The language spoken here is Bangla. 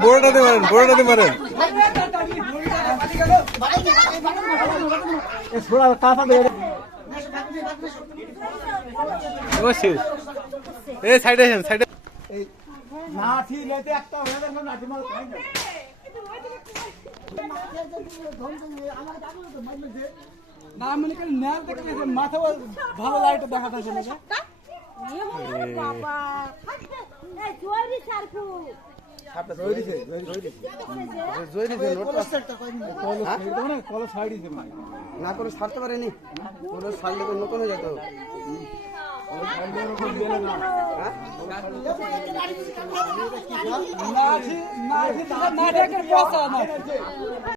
বোড়াটাতে মারেন সাইডে সাইডে না ঠিক লেতে একটা হয়ে গেল লাঠি মার খাই না না মানে কি নেল দেখলে যে মাথা ভালো লাইট দেখাতে চলে যায় বাবা এই জয়রি সারকু আপনি জয়রিছে লোটটা কল সাইড দিছে ভাই না করে ছাড়তে পারেনি কোনো ছাড়লে তো নতুন হয়ে যেত না ঠিক না ঠিক না